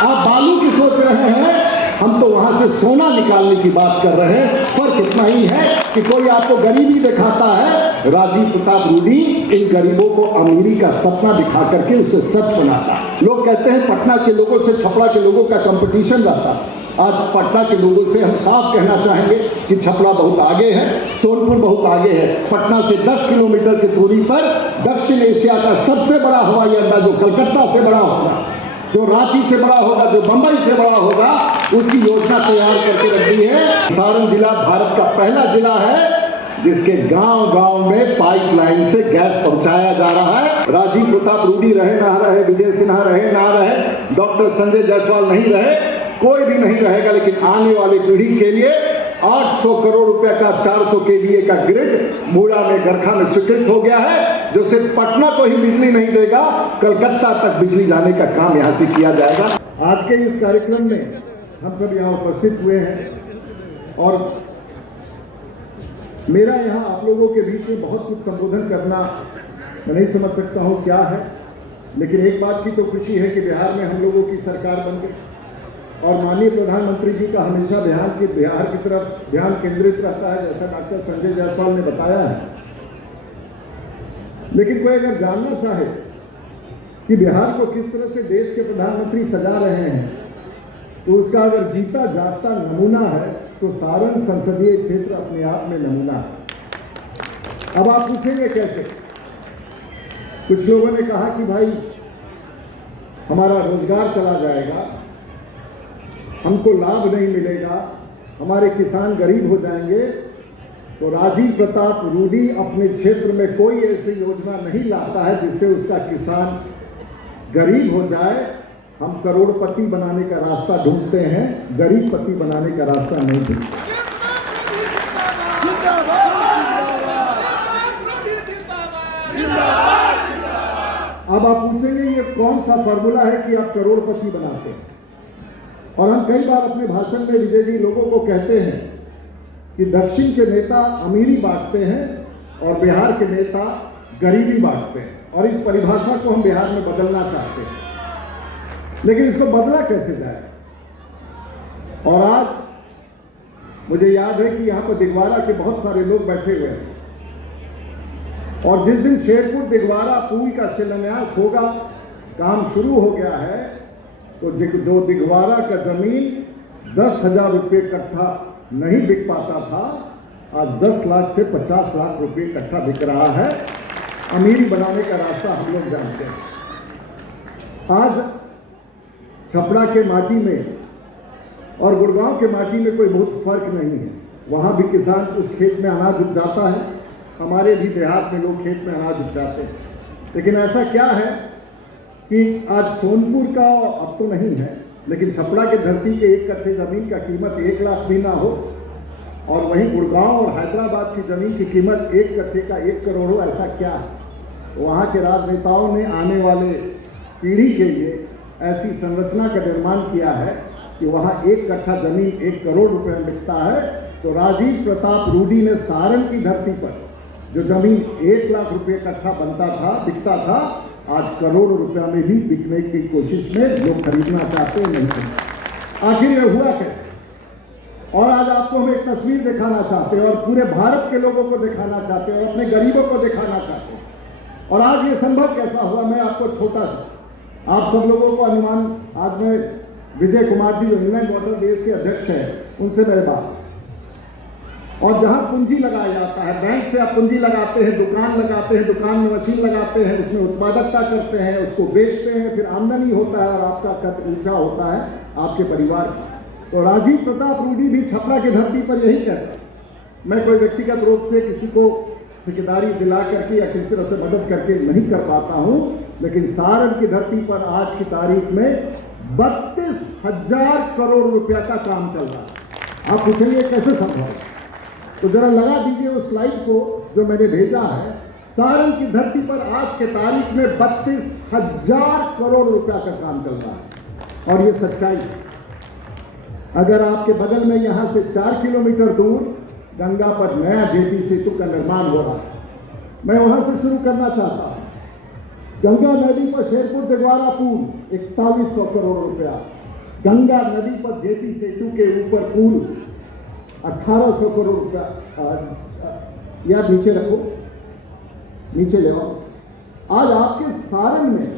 आप बालू की सोच रहे हैं, हम तो वहां से सोना निकालने की बात कर रहे हैं। फर्क इतना ही है कि कोई आपको गरीबी दिखाता है, राजीव प्रताप रूडी इन गरीबों को अमीरी का सपना दिखा करके उसे सच बनाता है। लोग कहते हैं पटना के लोगों से छपरा के लोगों का कंपटीशन रहता है। आज पटना के लोगों से हम साफ कहना चाहेंगे कि छपरा बहुत आगे है, सोनपुर बहुत आगे है। पटना से 10 किलोमीटर की दूरी पर दक्षिण एशिया का सबसे बड़ा हवाई अड्डा, जो कलकत्ता से बड़ा होगा, जो रांची से बड़ा होगा, जो बंबई से बड़ा होगा, उसकी योजना तैयार करके रख दी है। सारण जिला भारत का पहला जिला है जिसके गांव-गांव में पाइपलाइन से गैस पहुंचाया जा रहा है। राजीव प्रताप रूडी रहे ना रहे, विजय सिन्हा रहे ना रहे, डॉक्टर संजय जायसवाल नहीं रहे, कोई भी नहीं रहेगा, लेकिन आने वाली पीढ़ी के लिए 800 करोड़ रुपए का 400 केवीए का ग्रिड मूड़ा में गरखा में स्वीकृत हो गया है, जो सिर्फ पटना को ही बिजली नहीं देगा, कलकत्ता तक बिजली जाने का काम यहां से किया जाएगा। आज के इस कार्यक्रम में हम सब यहां उपस्थित हुए हैं और मेरा यहां आप लोगों के बीच में बहुत कुछ संबोधन करना मैं नहीं समझ सकता हूं क्या है, लेकिन एक बात की तो खुशी है कि बिहार में हम लोगों की सरकार बन गई और माननीय प्रधानमंत्री जी का हमेशा बिहार की तरफ ध्यान केंद्रित रहता है, जैसा डॉक्टर संजय जायसवाल ने बताया है। लेकिन कोई अगर जानना चाहे कि बिहार को किस तरह से देश के प्रधानमंत्री सजा रहे हैं, तो उसका अगर जीता जागता नमूना है तो सारण संसदीय क्षेत्र अपने आप में नमूना है। अब आप पूछेंगे कैसे? कुछ लोगों ने कहा कि भाई हमारा रोजगार चला जाएगा, हमको लाभ नहीं मिलेगा, हमारे किसान गरीब हो जाएंगे। तो राजीव प्रताप रूडी अपने क्षेत्र में कोई ऐसी योजना नहीं लाता है जिससे उसका किसान गरीब हो जाए। हम करोड़पति बनाने का रास्ता ढूंढते हैं, गरीबपति बनाने का रास्ता नहीं ढूंढते। अब आप पूछेंगे ये कौन सा फॉर्मूला है कि आप करोड़पति बनाते हैं? और हम कई बार अपने भाषण में विजय जी लोगों को कहते हैं कि दक्षिण के नेता अमीरी बांटते हैं और बिहार के नेता गरीबी बांटते हैं, और इस परिभाषा को हम बिहार में बदलना चाहते हैं, लेकिन इसको बदला कैसे जाए? और आज मुझे याद है कि यहाँ पर दिगवारा के बहुत सारे लोग बैठे हुए हैं और जिस दिन शेरपुर दिगवारा पुल का शिलान्यास होगा, काम शुरू हो गया है, तो जो दिगवारा का जमीन 10,000 रुपये कट्ठा नहीं बिक पाता था, आज 10 लाख से 50 लाख रुपये कट्ठा बिक रहा है। अमीरी बनाने का रास्ता हम लोग जानते हैं। आज छपरा के माटी में और गुड़गांव के माटी में कोई बहुत फर्क नहीं है। वहाँ भी किसान उस खेत में अनाज उपजाता है, हमारे भी देहात में लोग खेत में अनाज उपजाते हैं। लेकिन ऐसा क्या है कि आज सोनपुर का अब तो नहीं है, लेकिन छपरा के धरती के 1 कट्ठे जमीन का कीमत 1 लाख भी ना हो, और वहीं गुड़गांव और हैदराबाद की जमीन की कीमत 1 कट्ठे का 1 करोड़ हो, ऐसा क्या है? वहाँ के राजनेताओं ने आने वाले पीढ़ी के लिए ऐसी संरचना का निर्माण किया है कि वहाँ 1 कट्ठा जमीन 1 करोड़ रुपए में बिकता है। तो राजीव प्रताप रूडी ने सारण की धरती पर जो जमीन 1 लाख रुपए कट्ठा बनता था, बिकता था, आज करोड़ों रुपया में भी बिकने की कोशिश में लोग खरीदना चाहते हैं। नहीं, आखिर यह हुआ कैसे? और आज आपको हम एक तस्वीर दिखाना चाहते हैं और पूरे भारत के लोगों को दिखाना चाहते हैं और अपने गरीबों को दिखाना चाहते हैं। और आज ये संभव कैसा हुआ, मैं आपको छोटा सा, आप सब लोगों को अनुमान, आज मैं विजय कुमार जी जो इंग्लैंड वाटर बेस के अध्यक्ष हैं, उनसे मेरे बात, और जहां पूंजी लगाया जाता है, बैंक से आप पूंजी लगाते हैं, दुकान लगाते हैं, दुकान में मशीन लगाते हैं, उसमें उत्पादकता करते हैं, उसको बेचते हैं, फिर आमदनी होता है और आपका कद ऊंचा होता है आपके परिवार का। तो राजीव प्रताप रूडी भी छपरा की धरती पर यही कहता है। मैं कोई व्यक्तिगत रूप से किसी को ठेकेदारी दिला करके या किसी तरह से मदद करके नहीं कर पाता हूं, लेकिन सारण की धरती पर आज की तारीख में 32,000 करोड़ रुपया का काम चल रहा है। आप पूछेंगे कैसे संभव है? तो जरा लगा दीजिए उस स्लाइड को जो मैंने भेजा है। सारण की धरती पर आज के तारीख में 32,000 करोड़ रुपया का काम चल रहा है, और ये सच्चाई है। अगर आपके बगल में यहां से 4 किलोमीटर दूर गंगा पर नया जेपी सेतु का निर्माण हो रहा है, मैं वहां से शुरू करना चाहता हूं। गंगा नदी पर शेरपुर दिगवारा पुल 4100 करोड़ रुपया, गंगा नदी पर जेपी सेतु के ऊपर पुल 1800 करोड़ रुपया, या नीचे रखो, नीचे ले आओ। आज आपके सारण में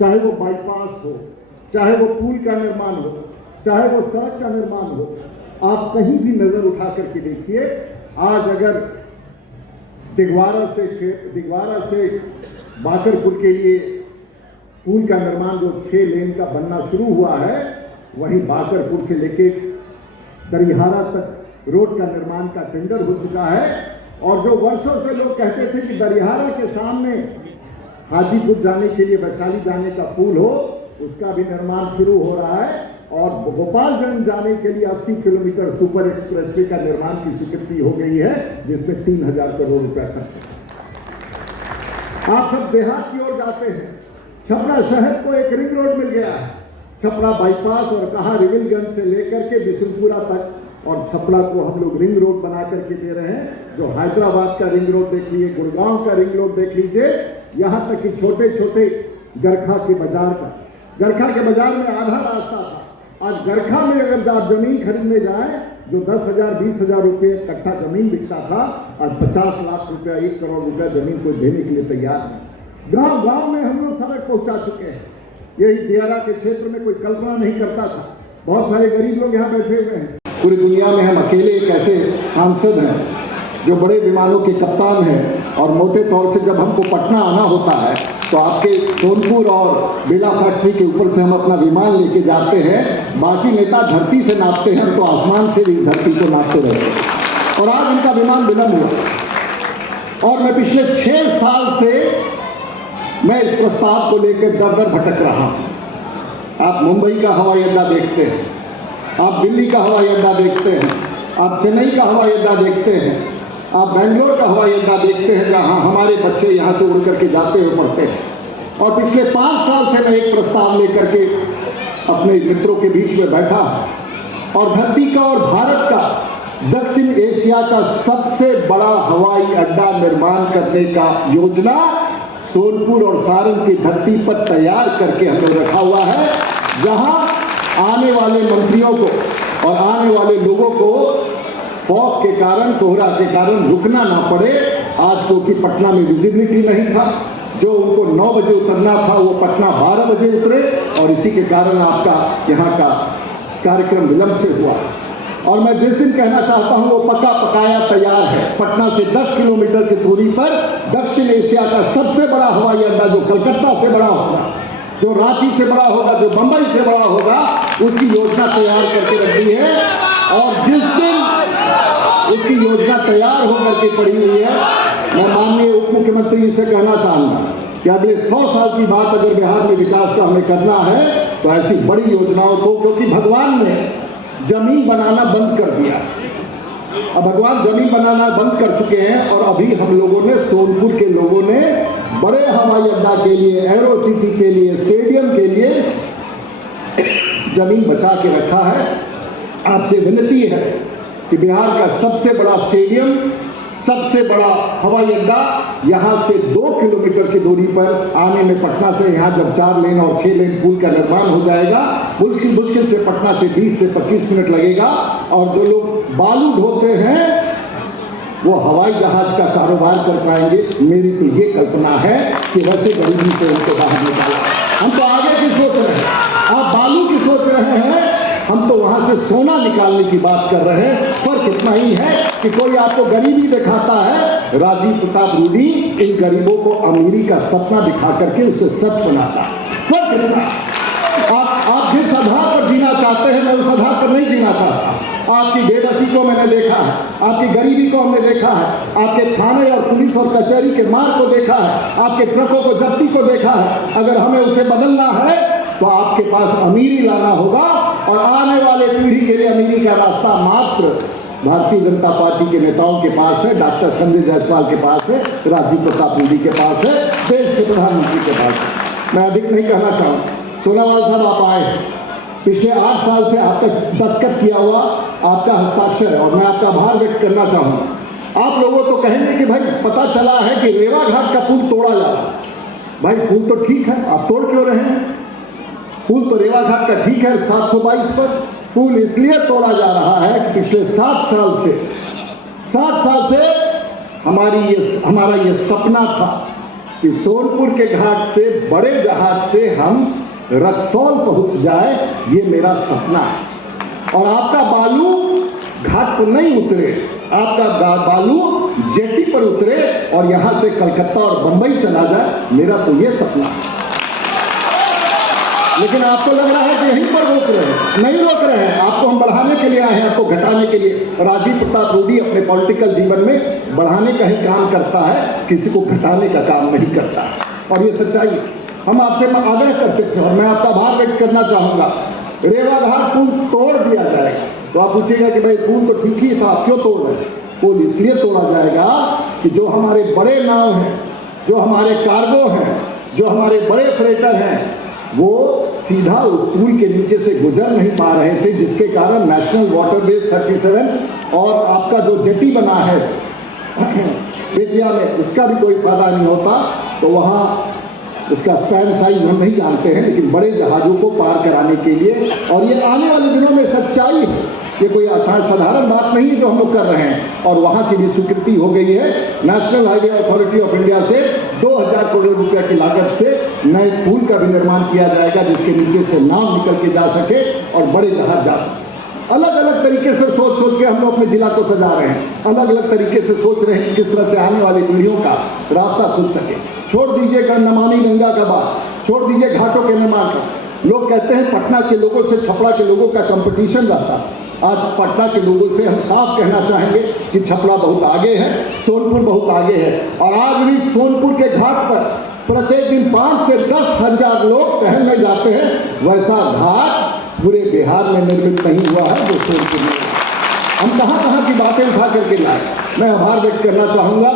चाहे वो बाईपास हो, चाहे वो पुल का निर्माण हो, चाहे वो सड़क का निर्माण हो, आप कहीं भी नजर उठा करके देखिए। आज अगर दिगवारा से बाकरपुर के लिए पुल का निर्माण जो 6 लेन का बनना शुरू हुआ है, वहीं बाकरपुर से लेके दरिहारा तक रोड का निर्माण का टेंडर हो चुका है। और जो वर्षों से लोग कहते थे कि दरिहारा के सामने हाजीपुर जाने के लिए, वैशाली जाने का पुल हो, उसका भी निर्माण शुरू हो रहा है। और गोपालगंज जाने के लिए 80 किलोमीटर सुपर एक्सप्रेसवे का निर्माण की स्वीकृति हो गई है, जिसमें 3000 करोड़ रुपया खर्च है। आप सब देहात की ओर जाते हैं, छपरा शहर को एक रिंग रोड मिल गया है, छपरा बाईपास, और कहा रिविलगंज से लेकर के बिशुनपुरा तक, और छपरा को हम लोग रिंग रोड बना करके दे रहे हैं। जो हैदराबाद का रिंग रोड देख लीजिए, गुड़गांव का रिंग रोड देख लीजिए, यहां तक कि छोटे छोटे गरखा के बाजार में आधा रास्ता था। आज गरखा में अगर आप जमीन खरीदने जाएं, जो 10,000 20,000 रुपये कट्ठा जमीन बिकता था, आज 50 लाख रुपया, 1 करोड़ रुपया जमीन को देने के लिए तैयार है। गांव गांव में हम लोग सड़क पहुंचा चुके हैं। यही दियारा के क्षेत्र में कोई कल्पना नहीं करता था। बहुत सारे गरीब लोग यहाँ बैठे हुए हैं। पूरी दुनिया में हम अकेले एक ऐसे सांसद हैं जो बड़े विमानों के कप्तान हैं, और मोटे तौर से जब हमको पटना आना होता है तो आपके सोनपुर और बेला फैक्ट्री के ऊपर से हम अपना विमान लेके जाते हैं। बाकी नेता धरती से नापते हैं, तो आसमान से भी धरती को नापते रहते हैं। और आज इनका विमान विलंब हुआ, और मैं पिछले 6 साल से मैं इस प्रस्ताव को लेकर दर दर भटक रहा हूं। आप मुंबई का हवाई अड्डा देखते हैं, आप दिल्ली का हवाई अड्डा देखते हैं, आप चेन्नई का हवाई अड्डा देखते हैं, आप बेंगलोर का हवाई अड्डा देखते हैं, जहां हमारे बच्चे यहां से उड़ करके जाते हुए पढ़ते हैं। और पिछले 5 साल से मैं एक प्रस्ताव लेकर के अपने मित्रों के बीच में बैठा, और धरती का और भारत का दक्षिण एशिया का सबसे बड़ा हवाई अड्डा निर्माण करने का योजना सोनपुर और सारण की धरती पर तैयार करके हमने रखा हुआ है, जहां आने वाले मंत्रियों को और आने वाले लोगों को फॉग के कारण, कोहरा के कारण रुकना ना पड़े। आज क्योंकि पटना में विजिबिलिटी नहीं था, जो उनको 9 बजे उतरना था वो पटना 12 बजे उतरे, और इसी के कारण आपका यहाँ का कार्यक्रम विलंब से हुआ। और मैं जिस दिन कहना चाहता हूं वो पक्का पकाया तैयार है। पटना से 10 किलोमीटर की दूरी पर दक्षिण एशिया का सबसे बड़ा हवाई अड्डा, जो कलकत्ता से बड़ा होगा, जो रांची से बड़ा होगा, जो बंबई से बड़ा होगा, उसकी योजना तैयार करके रख दी है। और जिस दिन उसकी योजना तैयार होकर के पड़ी हुई है, मैं माननीय उप मुख्यमंत्री जी से कहना चाहूंगा कि अगले 100 साल की बात अगर बिहार में विकास का हमें करना है, तो ऐसी बड़ी योजनाओं को, क्योंकि भगवान ने जमीन बनाना बंद कर दिया। अब भगवान जमीन बनाना बंद कर चुके हैं, और अभी हम लोगों ने, सोनपुर के लोगों ने बड़े हवाई अड्डा के लिए, एरो सिटी के लिए, स्टेडियम के लिए जमीन बचा के रखा है। आपसे विनती है कि बिहार का सबसे बड़ा स्टेडियम, सबसे बड़ा हवाई अड्डा यहां से 2 किलोमीटर की दूरी पर आने में, पटना से यहां जब 4 लेन और 6 लेन पुल का निर्माण हो जाएगा, मुश्किल से पटना से 20 से 25 मिनट लगेगा। और जो लोग बालू ढोते हैं वो हवाई जहाज का कारोबार कर पाएंगे। मेरी तो ये कल्पना है कि वैसे गरीबी से उनको बाहर निकाला। हम तो आगे की सोच रहे हैं, आप बालू की सोच रहे हैं, हम तो वहां से सोना निकालने की बात कर रहे हैं। फर्क इतना ही है कि कोई आपको गरीबी दिखाता है, राजीव प्रताप रूडी इन गरीबों को अमीरी का सपना दिखा करके उसे सच बनाता है। फर्क इतना, आप जिस आधार पर जीना चाहते हैं, मैं उस आधार पर नहीं जीना चाहता। आपकी बेबसी को मैंने देखा है, आपकी गरीबी को हमने देखा है, आपके थाने और पुलिस और कचहरी के मार को देखा है, आपके ट्रकों को जब्ती को देखा है। अगर हमें उसे बदलना है तो आपके पास अमीरी लाना होगा, और आने वाले पीढ़ी के लिए अमीरी का रास्ता मात्र भारतीय जनता पार्टी के नेताओं के पास है, डॉक्टर संजय जायसवाल के पास है, राजीव प्रताप रूडी के पास है, देश के प्रधानमंत्री के पास है। मैं अधिक नहीं कहना चाहूँ। सोनावाल साहब आप आए, पिछले 8 साल से आपका दस्तखत किया हुआ आपका हस्ताक्षर है, और मैं आपका आभार व्यक्त करना चाहूंगा। आप लोगों तो कहेंगे कि भाई पता चला है कि रेवा घाट का पुल तोड़ा जा रहा है। भाई पुल तो ठीक है, आप तोड़ क्यों रहे हैं? पुल तो रेवा घाट का ठीक है 722 पर, पुल इसलिए तोड़ा जा रहा है कि पिछले 7 साल से हमारा ये सपना था कि सोनपुर के घाट से बड़े जहाज से हम रक्सौल पहुंच जाए, ये मेरा सपना है। और आपका बालू घाट पर नहीं उतरे, आपका बालू जेटी पर उतरे और यहां से कलकत्ता और बंबई चला जाए, मेरा तो ये सपना है। लेकिन आपको लग रहा है कि यहीं पर रोक रहे हैं, नहीं रोक रहे हैं। आपको हम बढ़ाने के लिए आए हैं, आपको घटाने के लिए। राजीव प्रताप रूडी अपने पॉलिटिकल जीवन में बढ़ाने का ही काम करता है, किसी को घटाने का काम नहीं करता है, और ये सच्चाई है। हम आपसे आग्रह करते थे और मैं आपका आभार व्यक्त करना चाहूंगा, रेवा घाट पुल तोड़ दिया जाएगा। तो आप पूछिएगा कि भाई पुल तो ठीक ही था, क्यों तोड़ रहे? पुल इसलिए तोड़ा जाएगा कि जो हमारे बड़े नाव हैं, जो हमारे कार्गो हैं, जो हमारे बड़े फ्रेटर हैं, वो सीधा उस पुल के नीचे से गुजर नहीं पा रहे थे, जिसके कारण नेशनल वाटरवेज 37 और आपका जो जेटी बना है बेतिया में, उसका भी कोई फायदा नहीं होता। तो वहां उसका स्पैन साइज हम नहीं जानते हैं, लेकिन बड़े जहाजों को पार कराने के लिए, और ये आने वाले दिनों में सच्चाई है, ये कोई साधारण बात नहीं है जो हम लोग कर रहे हैं। और वहां की भी स्वीकृति हो गई है national highway authority of India से 2000 करोड़ रुपए की लागत से नए पुल का भी निर्माण किया जाएगा, जिसके नीचे से नाव निकल के जा सके और बड़े जहाज जा सके। अलग अलग तरीके से सोच के हम लोग अपने जिला को सजा रहे हैं, अलग अलग तरीके से सोच रहे हैं किस तरह से आने वाली पीढ़ियों का रास्ता खुल सके। छोड़ दीजिए नमामि गंगा का बात, छोड़ दीजिए घाटों के निर्माण का। लोग कहते हैं पटना के लोगों से छपरा के लोगों का कंपटीशन रहता। आज पटना के लोगों से हम साफ कहना चाहेंगे कि छपरा बहुत आगे है, सोनपुर बहुत आगे है। और आज भी सोनपुर के घाट पर प्रत्येक दिन 5 से 10 हजार लोग टहलने जाते हैं। वैसा घाट पूरे बिहार में निर्मित नहीं हुआ है जो सोनपुर में। हम कहां की बातें उठा करके लाए। मैं आभार व्यक्त करना चाहूंगा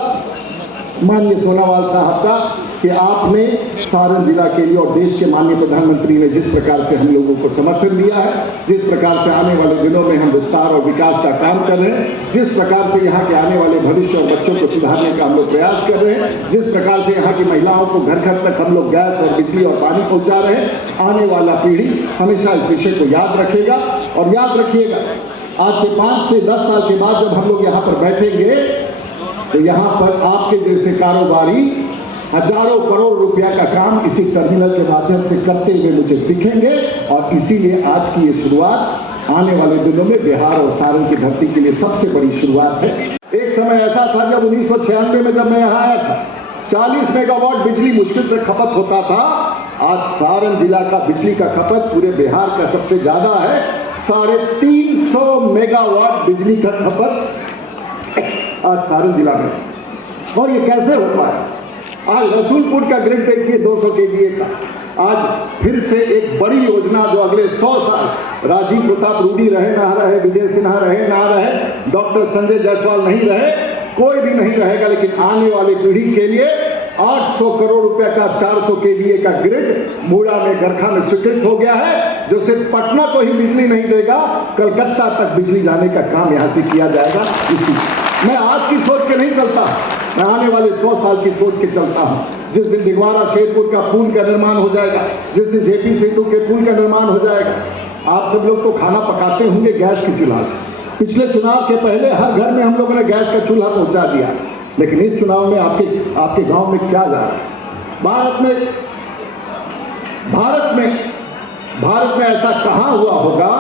माननीय सोनावाल साहब का कि आपने सारण जिला के लिए और देश के माननीय प्रधानमंत्री ने जिस प्रकार से हम लोगों को समर्थन दिया है, जिस प्रकार से आने वाले दिनों में हम विस्तार और विकास का काम कर रहे हैं, जिस प्रकार से यहाँ के आने वाले भविष्य और बच्चों को सुधारने का हम लोग प्रयास कर रहे हैं, जिस प्रकार से यहाँ की महिलाओं को घर घर तक हम लोग गैस और बिजली और पानी पहुंचा रहे हैं, आने वाला पीढ़ी हमेशा इस विषय को याद रखेगा। और याद रखिएगा, आज से 5 से 10 साल के बाद जब हम लोग यहाँ पर बैठेंगे तो यहाँ पर आपके जैसे कारोबारी हजारों करोड़ रुपया का काम इसी टर्मिनल के माध्यम से करते हुए मुझे दिखेंगे। और इसीलिए आज की ये शुरुआत आने वाले दिनों में बिहार और सारण की धरती के लिए सबसे बड़ी शुरुआत है। एक समय ऐसा था जब 1996 में जब मैं यहाँ आया था, 40 मेगावाट बिजली मुश्किल से खपत होता था। आज सारण जिला का बिजली का खपत पूरे बिहार का सबसे ज्यादा है। 350 मेगावाट बिजली का खपत आज सारण जिला में। और ये कैसे हो पाया? आज रसूलपुर का ग्रिड देखिए 200 केवीए का। आज फिर से एक बड़ी योजना जो अगले 100 साल राजीव प्रताप रूडी रहे ना रहे, विजय सिन्हा रहे ना रहे, डॉक्टर संजय जायसवाल नहीं रहे, कोई भी नहीं रहेगा, लेकिन आने वाली पीढ़ी के लिए 800 करोड़ रुपए का 400 केवीए का ग्रिड मूड़ा में गरखा में स्वीकृत हो गया है, जो सिर्फ पटना को ही बिजली नहीं देगा, कलकत्ता तक बिजली जाने का काम यहां से किया जाएगा। इसी मैं आज की सोच के नहीं चलता, मैं आने वाले 100 साल की सोच के चलता हूं। जिस दिन दिगवारा शेरपुर का पुल का निर्माण हो जाएगा, जिस दिन जेपी सेतु के पुल का निर्माण हो जाएगा, आप सब लोग तो खाना पकाते होंगे गैस की चूल्हा से। पिछले चुनाव के पहले हर घर में हम लोगों ने गैस का चूल्हा पहुंचा दिया, लेकिन इस चुनाव में आपके गांव में क्या जा रहा है? भारत में ऐसा कहां हुआ होगा?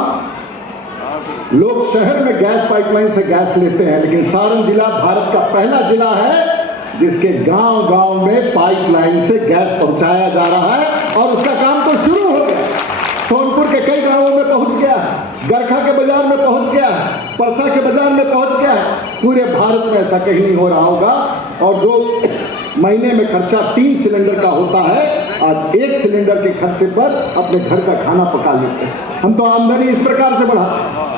लोग शहर में गैस पाइपलाइन से गैस लेते हैं, लेकिन सारण जिला भारत का पहला जिला है जिसके गांव-गांव में पाइपलाइन से गैस पहुंचाया जा रहा है। और उसका काम तो शुरू हो गया, सोनपुर के कई गांवों में पहुंच गया है, गरखा के बाजार में पहुंच गया है, परसा के बाजार में पहुंच गया है। पूरे भारत में ऐसा कहीं नहीं हो रहा होगा। और जो महीने में खर्चा 3 सिलेंडर का होता है, आज 1 सिलेंडर के खर्चे पर अपने घर का खाना पका लेते हैं। हम तो आमदनी इस प्रकार से बढ़ाते हैं,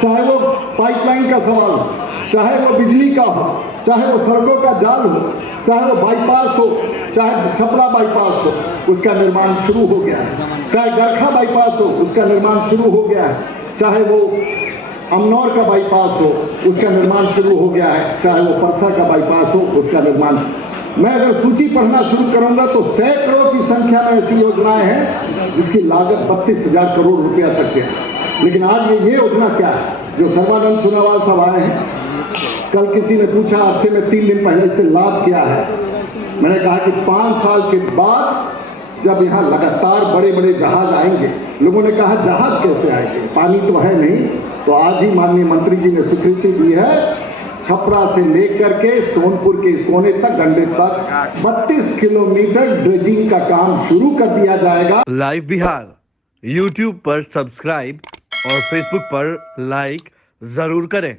चाहे वो पाइपलाइन का सवाल हो, चाहे वो बिजली का हो, चाहे वो सड़कों का जाल हो, चाहे वो बाईपास हो, चाहे छपरा बाईपास हो, उसका निर्माण शुरू हो गया है, चाहे गरखा बाईपास हो, उसका निर्माण शुरू हो गया है, चाहे वो अमनौर का बाईपास हो, उसका निर्माण शुरू हो गया है, चाहे वो परसा का बाईपास हो, उसका निर्माण। मैं अगर सूची पढ़ना शुरू करूंगा तो सैकड़ों की संख्या में ऐसी योजनाएं हैं जिसकी लागत 32,000 करोड़ रुपया तक है। लेकिन आज ये योजना क्या है जो सर्बानंद सोनोवाल साहब आए हैं। कल किसी ने पूछा हफ्ते में 3 दिन पहले इससे लाभ क्या है। मैंने कहा कि 5 साल के बाद जब यहाँ लगातार बड़े बड़े जहाज आएंगे, लोगों ने कहा जहाज कैसे आएंगे, पानी तो है नहीं, तो आज ही माननीय मंत्री जी ने स्वीकृति दी है, छपरा से लेकर के सोनपुर के सोने तक गंडे तक 32 किलोमीटर ड्रेजिंग का काम शुरू कर दिया जाएगा। लाइव बिहार YouTube पर सब्सक्राइब और Facebook पर लाइक जरूर करें।